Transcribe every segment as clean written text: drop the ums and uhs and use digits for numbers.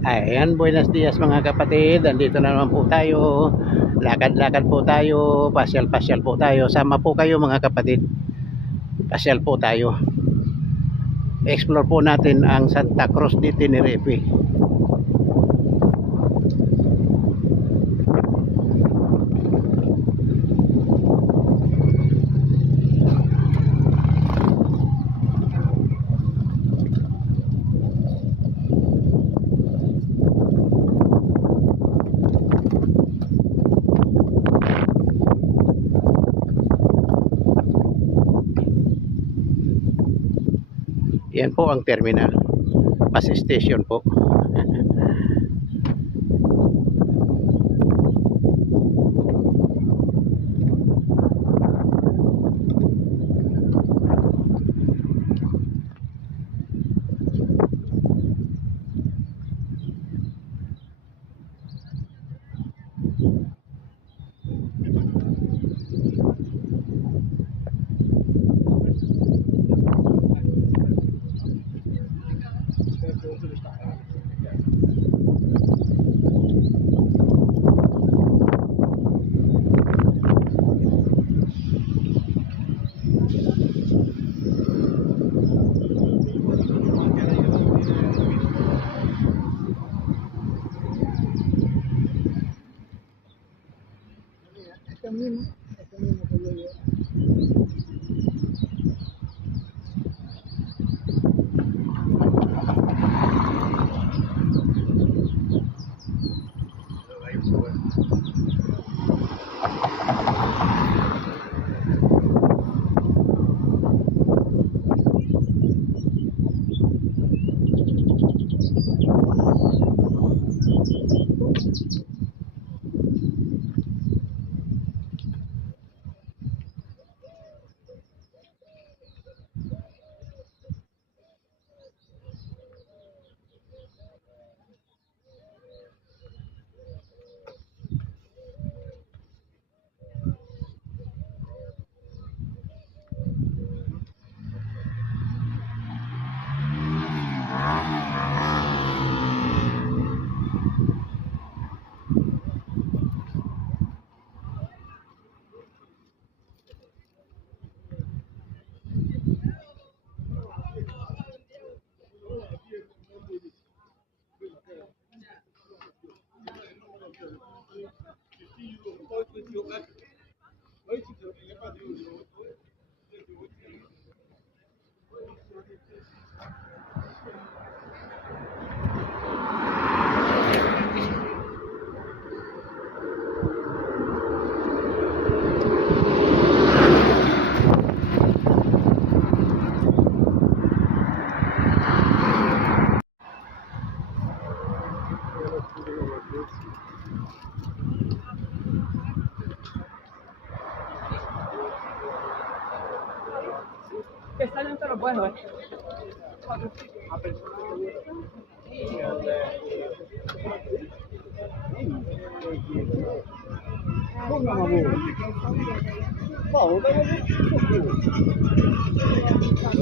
Ayan, buenos dias mga kapatid. Andito na naman po tayo. Lakad-lakad po tayo. Pasyal-pasyal po tayo. Sama po kayo mga kapatid. Pasyal po tayo. Explore po natin ang Santa Cruz de Tenerife. Yan po ang terminal. Bus station po.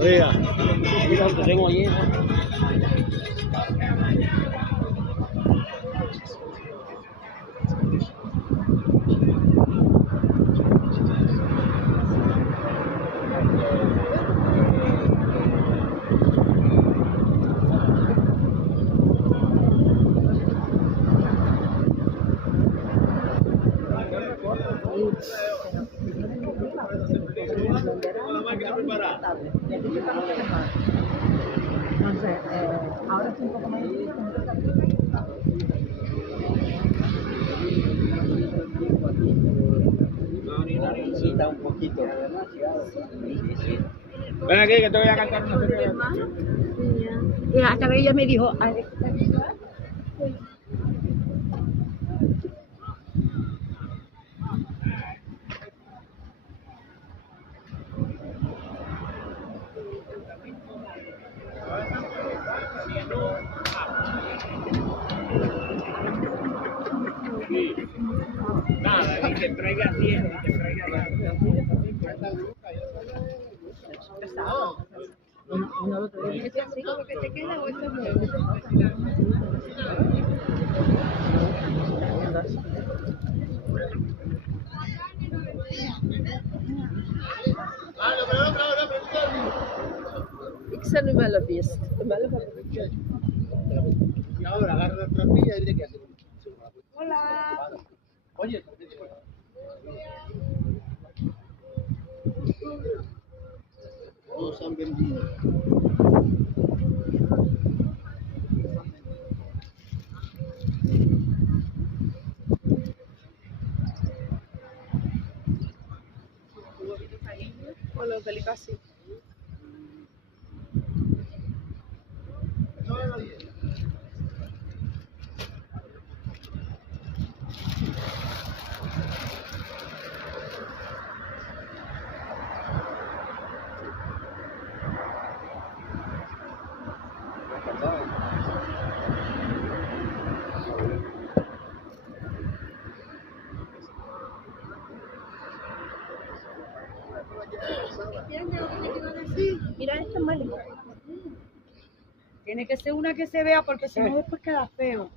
Oiga, mira lo que tengo allí. Ahora es un poco más Necesita un poquito. Ven aquí que te voy a cantar una canción. y hasta que ella me dijo, Nada, ni te traigas 10, ni te traigas nada. no lo tengo. ¿Es así como que te queda o esto es muy? non me l'ho visto. Me l'ho visto. Y ahora agarra la trampilla y dice que hace. Hola. Oye, todos han vendido. Hola, delicasi. Mira esta maleta. Tiene que ser una que se vea porque si no después queda feo.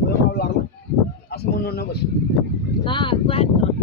Podemos hablarlo. Hacemos unos negocios. Ah, ¿cuánto?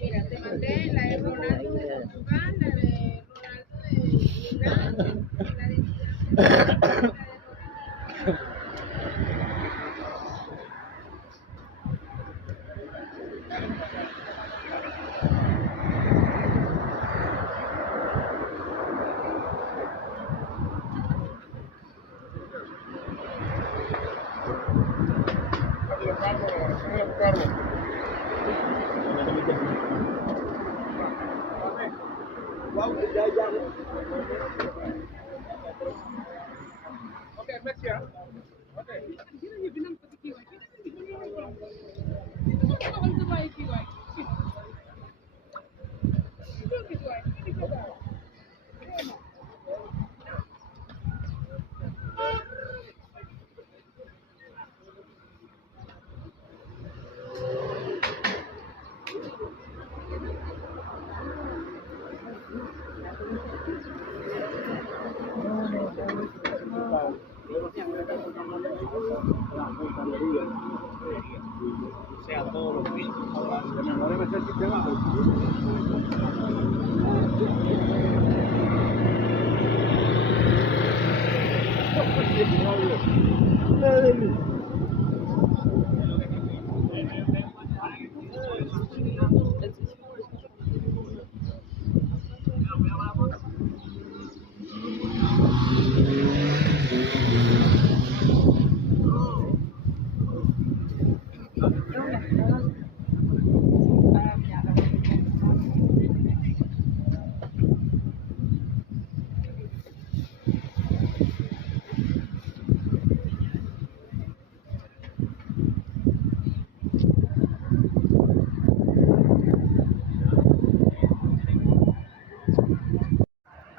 Mira, te mandé la de Ronaldo de Portugal, la de Ronaldo de Irán, la de Okay, next year. Okay. O sea, todos los días. No debe ser sistema.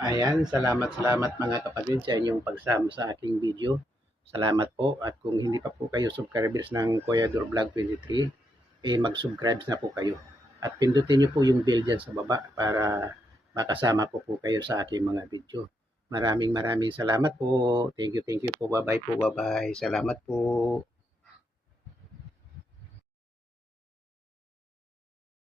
Ayan, salamat mga kapatid sa inyong pagsama sa aking video. Salamat po, at kung hindi pa po kayo subscribers ng Kuya Dur Vlog 23, mag-subscribe na po kayo. At pindutin nyo po yung bell dyan sa baba para makasama po kayo sa aking mga video. Maraming salamat po. Thank you po. Bye-bye po. Bye-bye. Salamat po.